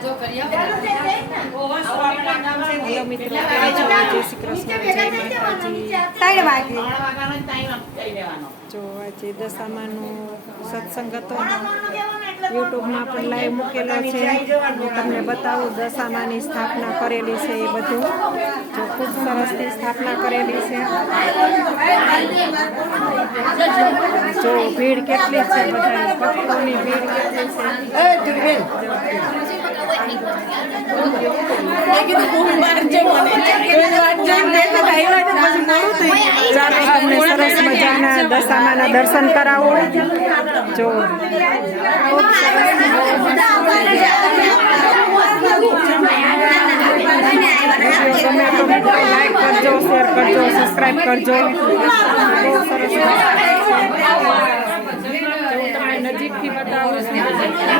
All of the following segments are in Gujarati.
હેલો મિત્રો. જય શ્રી કૃષ્ણ. જય માતાજી. ત્રણ વાગે જો આજે દશામાનો સત્સંગ હતો. યુટ્યુબમાં પણ લાઈવ મૂકેલો છે. હું તમને બતાવું દશામાની સ્થાપના કરેલી છે એ બધું. જો ખૂબ સરસથી સ્થાપના કરેલી છે. જો ભીડ કેટલી છે બધા ભક્તોની ભીડ કેટલી છે? સરસ મજાના દશામાના દર્શન કરાવો જો ગમે લાઈક કરજો શેર કરજો સબસ્ક્રાઈબ કરજો નજીકથી બતાવું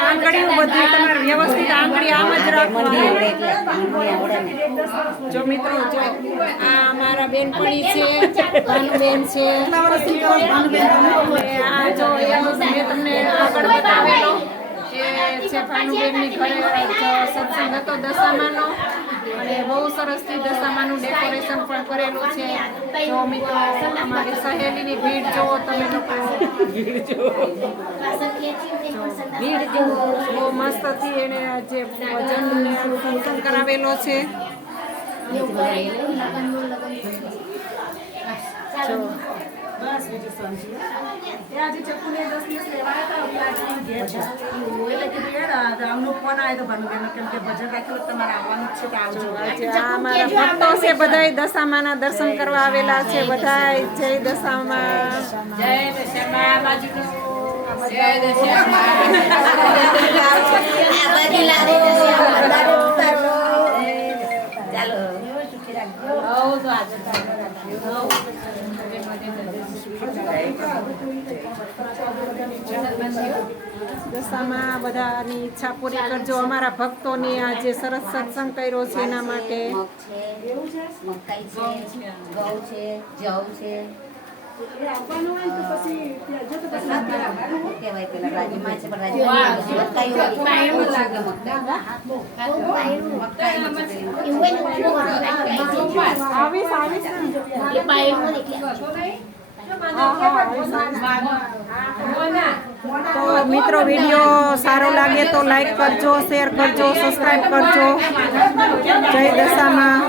આંગળીઓ બધી તમારે વ્યવસ્થિત આંગળી આમ જ રાખવાની. જો મિત્રો આ મારા બેનપણી છે, ભાનુબેન છે આ તમને આગળ બતાવેલો. એ છે ભાનુબેનની ઘરે સત્સંગ હતો દશામાનો. અને બહુ સરસથી દશામાનું ડેકોરેશન પણ કરેલું છે. જો મિત્રો અમારી સહેલીની ભીડ જોવો તમે લોકો. ભીડ જોવો બહુ મસ્તથી એને જે ભજન ફંક્શન કરાવેલો છે. જો. જો આજે આ મારા ભક્તો છે બધાય દશામાના દર્શન કરવા આવેલા છે બધાય જય દશામાં. દશામાં બધાની ઈચ્છા પૂરી કરજો. અમારા ભક્તોની આ જે સરસ સત્સંગ કર્યો છે એના માટે. જવ છે આવીશ આવીશ તો મિત્રો વીડિયો સારો લાગે તો લાઈક કરજો શેર કરજો સબસ્ક્રાઈબ કરજો. જય દશામાં.